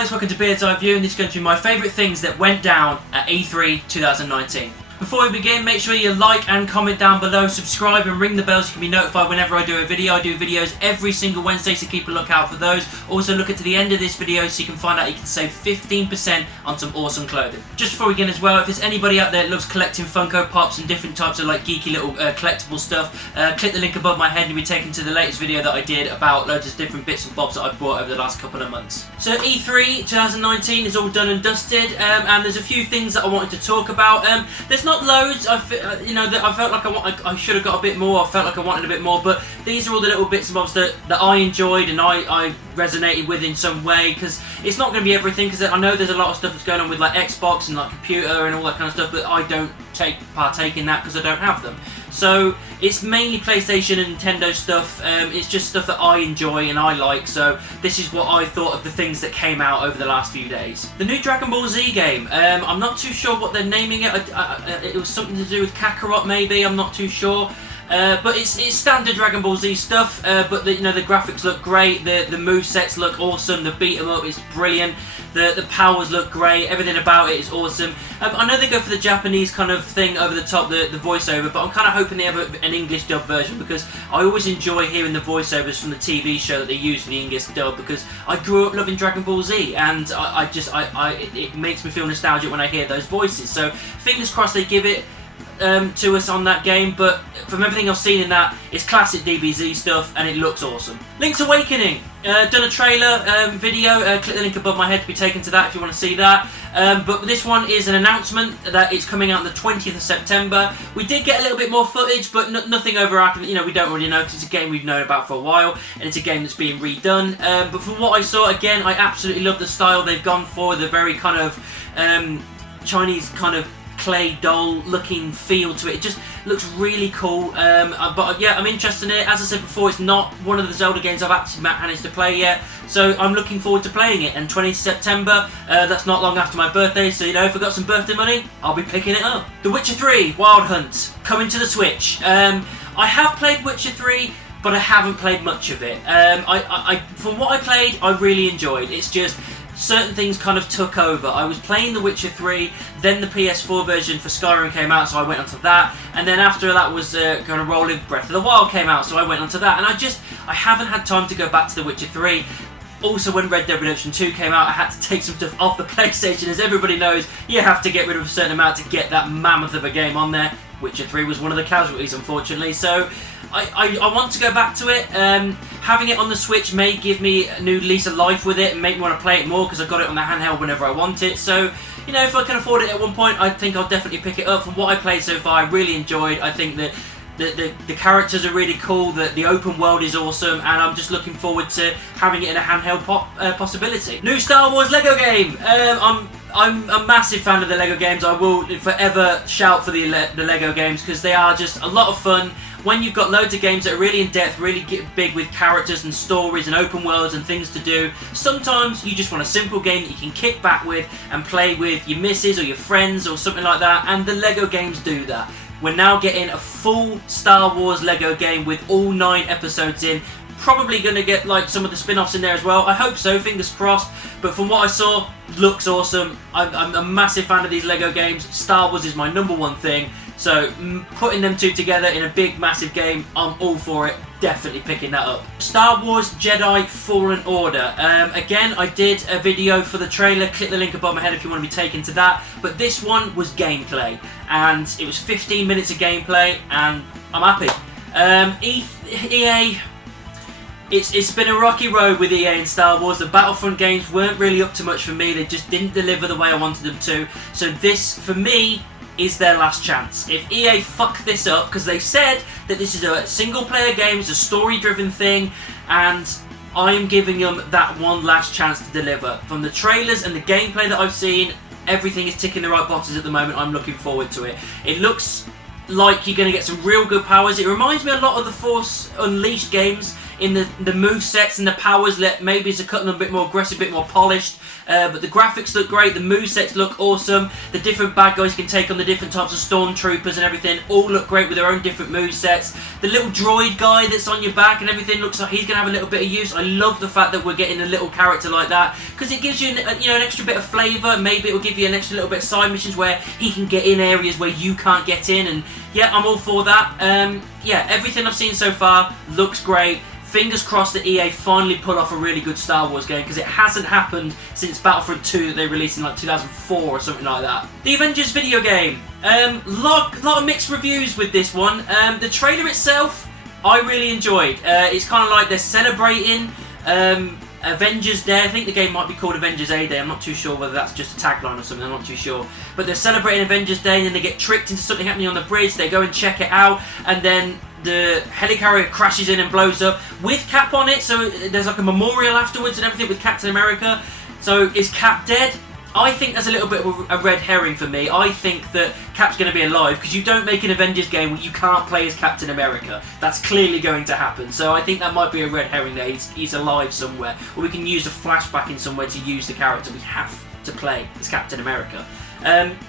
guys, welcome to Beard's Eye View, and this is going to be my favourite things that went down at E3 2019. Before we begin, make sure you like and comment down below, subscribe and ring the bell so you can be notified whenever I do a video. I do videos every single Wednesday, so keep a lookout for those. Also look at to the end of this video so you can find out you can save 15% on some awesome clothing. Just before we begin as well, if there's anybody out there that loves collecting Funko Pops and different types of like geeky little collectible stuff, click the link above my head and you'll be taken to the latest video that I did about loads of different bits and bobs that I bought over the last couple of months. So E3 2019 is all done and dusted, and there's a few things that I wanted to talk about. There's not loads. I felt like I should have got a bit more. I felt like I wanted a bit more, but these are all the little bits and bobs that I enjoyed and I resonated with in some way, because it's not going to be everything, because I know there's a lot of stuff that's going on with like Xbox and like computer and all that kind of stuff, but I don't partake in that because I don't have them. So it's mainly PlayStation and Nintendo stuff. It's just stuff that I enjoy and I like, so this is what I thought of the things that came out over the last few days. The new Dragon Ball Z game, I'm not too sure what they're naming it. It was something to do with Kakarot maybe, I'm not too sure. But it's standard Dragon Ball Z stuff, but the graphics look great, the movesets look awesome, the beat 'em up is brilliant, the powers look great, everything about it is awesome. I know they go for the Japanese kind of thing over the top, the voiceover, but I'm kind of hoping they have an English dub version, because I always enjoy hearing the voiceovers from the TV show that they use for the English dub, because I grew up loving Dragon Ball Z, and it makes me feel nostalgic when I hear those voices. So fingers crossed they give it to us on that game, but from everything I've seen in that, it's classic DBZ stuff and it looks awesome. Link's Awakening, done a trailer video, click the link above my head to be taken to that if you want to see that. But this one is an announcement that it's coming out on the 20th of September. We did get a little bit more footage, but nothing overarching, we don't really know, because it's a game we've known about for a while, and it's a game that's being redone. But from what I saw, again, I absolutely love the style they've gone for, the very kind of Chinese kind of clay doll looking feel to it. It just looks really cool, but yeah, I'm interested in it. As I said before, it's not one of the Zelda games I've actually managed to play yet, so I'm looking forward to playing it. And 20th September, that's not long after my birthday, so if I've got some birthday money, I'll be picking it up. The Witcher 3 Wild Hunt, coming to the Switch. I have played Witcher 3, but I haven't played much of it. From what I played, I really enjoyed. It's just certain things kind of took over. I was playing The Witcher 3, then the PS4 version for Skyrim came out, so I went onto that, and then after that was kind of rolling, Breath of the Wild came out, so I went onto that, and I haven't had time to go back to The Witcher 3. Also, when Red Dead Redemption 2 came out, I had to take some stuff off the PlayStation. As everybody knows, you have to get rid of a certain amount to get that mammoth of a game on there. Witcher 3 was one of the casualties, unfortunately, so I want to go back to it. Having it on the Switch may give me a new lease of life with it and make me want to play it more, because I've got it on the handheld whenever I want it. So, if I can afford it at one point, I think I'll definitely pick it up. From what I played so far, I really enjoyed. I think that the characters are really cool, the open world is awesome, and I'm just looking forward to having it in a handheld possibility. New Star Wars Lego game! I'm a massive fan of the Lego games. I will forever shout for the Lego games, because they are just a lot of fun. When you've got loads of games that are really in-depth, really get big with characters and stories and open worlds and things to do, sometimes you just want a simple game that you can kick back with and play with your missus or your friends or something like that, and the Lego games do that. We're now getting a full Star Wars Lego game with all 9 episodes in. Probably going to get like some of the spin-offs in there as well. I hope so, fingers crossed. But from what I saw, looks awesome. I'm a massive fan of these Lego games. Star Wars is my #1 thing. So putting them two together in a big, massive game, I'm all for it. Definitely picking that up. Star Wars Jedi Fallen Order. Again, I did a video for the trailer. Click the link above my head if you want to be taken to that. But this one was gameplay, and it was 15 minutes of gameplay, and I'm happy. EA. It's been a rocky road with EA and Star Wars. The Battlefront games weren't really up to much for me. They just didn't deliver the way I wanted them to. So this, for me, is their last chance. If EA fuck this up, because they said that this is a single player game, it's a story driven thing, and I am giving them that one last chance to deliver. From the trailers and the gameplay that I've seen, everything is ticking the right boxes at the moment. I'm looking forward to it. It looks like you're going to get some real good powers. It reminds me a lot of the Force Unleashed games in the move sets and the powers. Maybe it's a cut a bit more aggressive, a bit more polished. But the graphics look great, the movesets look awesome, the different bad guys you can take on, the different types of stormtroopers and everything all look great with their own different movesets. The little droid guy that's on your back and everything looks like he's going to have a little bit of use. I love the fact that we're getting a little character like that, because it gives you an extra bit of flavour. Maybe it will give you an extra little bit of side missions where he can get in areas where you can't get in, and yeah, I'm all for that. Yeah, everything I've seen so far looks great. Fingers crossed that EA finally pull off a really good Star Wars game, because it hasn't happened since Battlefront 2 that they released in like 2004 or something like that. The Avengers video game. Lot of mixed reviews with this one. The trailer itself, I really enjoyed. It's kind of like they're celebrating Avengers Day. I think the game might be called Avengers A Day. I'm not too sure whether that's just a tagline or something. I'm not too sure. But they're celebrating Avengers Day, and then they get tricked into something happening on the bridge. They go and check it out, and then the helicarrier crashes in and blows up with Cap on it, so there's like a memorial afterwards and everything with Captain America. So is Cap dead? I think there's a little bit of a red herring for me. I think that Cap's going to be alive, because you don't make an Avengers game where you can't play as Captain America. That's clearly going to happen. So I think that might be a red herring there. He's alive somewhere, or we can use a flashback in somewhere to use the character we have to play as Captain America.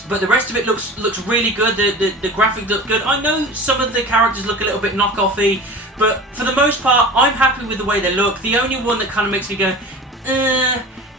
But the rest of it looks really good. The graphics look good. I know some of the characters look a little bit knockoffy, but for the most part, I'm happy with the way they look. The only one that kind of makes me go,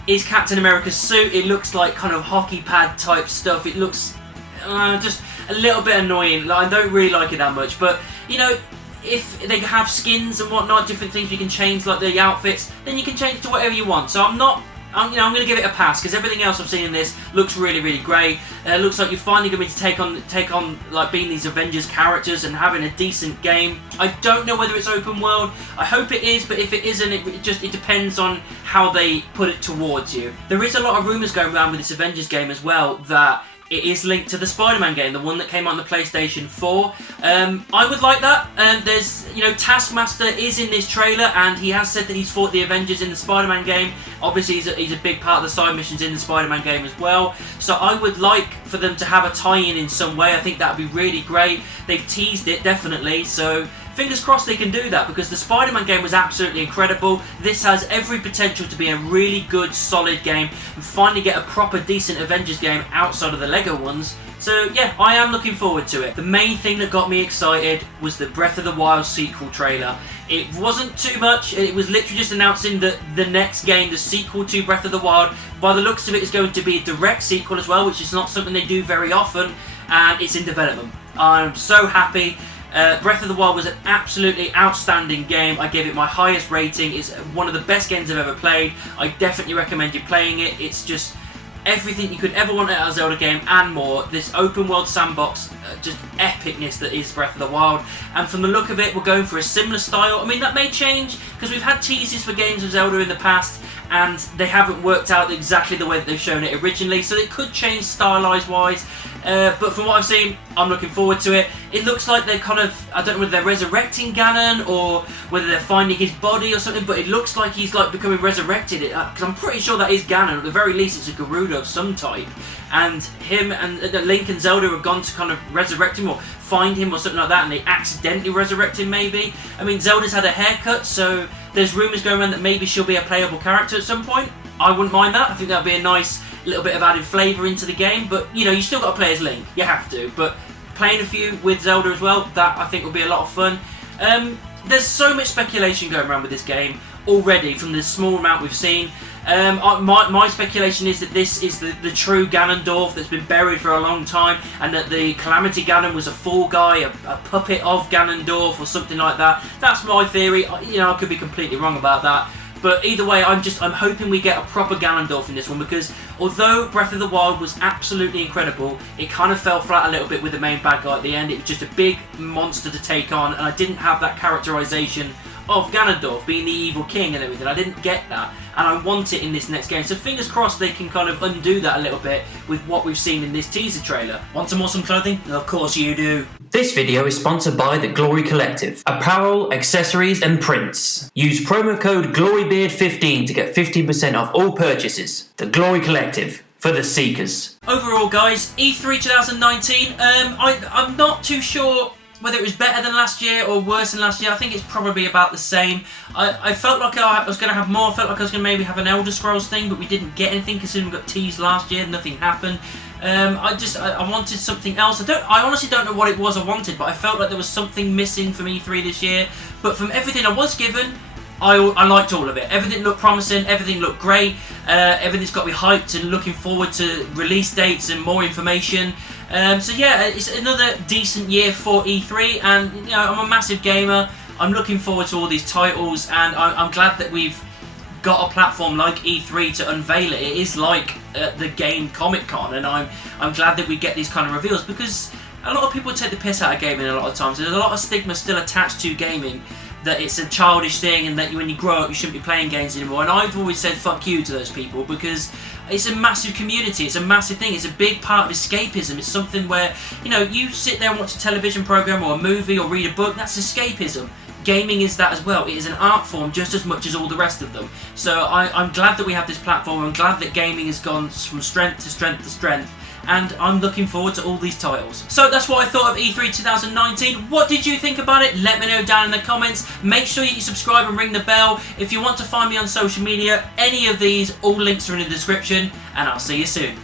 is Captain America's suit. It looks like kind of hockey pad type stuff. It looks just a little bit annoying. Like, I don't really like it that much. But you know, if they have skins and whatnot, different things you can change, like the outfits, then you can change it to whatever you want. So I'm going to give it a pass, because everything else I've seen in this looks really, really great. Looks like you're finally going to take on like being these Avengers characters and having a decent game. I don't know whether it's open world. I hope it is, but if it isn't, it depends on how they put it towards you. There is a lot of rumours going around with this Avengers game as well that it is linked to the Spider-Man game, the one that came out on the PlayStation 4. I would like that. There's, Taskmaster is in this trailer, and he has said that he's fought the Avengers in the Spider-Man game. Obviously, he's a big part of the side missions in the Spider-Man game as well. So I would like for them to have a tie-in in some way. I think that would be really great. They've teased it, definitely. So fingers crossed they can do that, because the Spider-Man game was absolutely incredible. This has every potential to be a really good, solid game, and finally get a proper, decent Avengers game outside of the Lego ones. So yeah, I am looking forward to it. The main thing that got me excited was the Breath of the Wild sequel trailer. It wasn't too much. It was literally just announcing that the next game, the sequel to Breath of the Wild, by the looks of it, is going to be a direct sequel as well, which is not something they do very often, and it's in development. I'm so happy. Breath of the Wild was an absolutely outstanding game. I gave it my highest rating. It's one of the best games I've ever played. I definitely recommend you playing it. It's just everything you could ever want out of a Zelda game and more. This open world sandbox, just epicness that is Breath of the Wild. And from the look of it, we're going for a similar style. I mean, that may change, because we've had teases for games of Zelda in the past, and they haven't worked out exactly the way that they've shown it originally, so it could change stylized wise. But from what I've seen, I'm looking forward to it. It looks like they're kind of, I don't know whether they're resurrecting Ganon or whether they're finding his body or something, but it looks like he's like becoming resurrected, because I'm pretty sure that is Ganon. At the very least, it's a Gerudo of some type, and him and Link and Zelda have gone to kind of resurrect him or find him or something like that, and they accidentally resurrect him maybe. I mean, Zelda's had a haircut, so there's rumours going around that maybe she'll be a playable character at some point. I wouldn't mind that. I think that would be a nice little bit of added flavour into the game, but you still got to play as Link. You have to, but playing a few with Zelda as well, that I think will be a lot of fun. There's so much speculation going around with this game already from the small amount we've seen. My speculation is that this is the true Ganondorf that's been buried for a long time, and that the Calamity Ganon was a fall guy, a puppet of Ganondorf or something like that. That's my theory. I could be completely wrong about that. But either way, I'm hoping we get a proper Ganondorf in this one, because although Breath of the Wild was absolutely incredible, it kind of fell flat a little bit with the main bad guy at the end. It was just a big monster to take on, and I didn't have that characterization of Ganondorf being the evil king and everything. I didn't get that, and I want it in this next game. So fingers crossed they can kind of undo that a little bit with what we've seen in this teaser trailer. Want some awesome clothing? Of course you do. This video is sponsored by the Glory Collective. Apparel, accessories and prints. Use promo code GLORYBEARD15 to get 15% off all purchases. The Glory Collective. For the seekers. Overall, guys, E3 2019, I'm not too sure Whether it was better than last year or worse than last year, I think it's probably about the same. I felt like I was going to have more. I felt like I was going to maybe have an Elder Scrolls thing, but we didn't get anything considering we got teased last year. Nothing happened. I wanted something else. I honestly don't know what it was I wanted, but I felt like there was something missing from E3 this year. But from everything I was given, I liked all of it. Everything looked promising, everything looked great, everything's got me hyped and looking forward to release dates and more information. So yeah, it's another decent year for E3, and you know, I'm a massive gamer. I'm looking forward to all these titles, and I'm glad that we've got a platform like E3 to unveil it. It is like the game Comic Con, and I'm glad that we get these kind of reveals, because a lot of people take the piss out of gaming a lot of times. There's a lot of stigma still attached to gaming, that it's a childish thing and that when you grow up you shouldn't be playing games anymore, and I've always said fuck you to those people, because it's a massive community, it's a massive thing, it's a big part of escapism. It's something where, you know, you sit there and watch a television program or a movie or read a book, that's escapism. Gaming is that as well. It is an art form just as much as all the rest of them. So I'm glad that we have this platform. I'm glad that gaming has gone from strength to strength to strength, and I'm looking forward to all these titles. So that's what I thought of E3 2019. What did you think about it? Let me know down in the comments. Make sure you subscribe and ring the bell. If you want to find me on social media, any of these, all links are in the description, and I'll see you soon.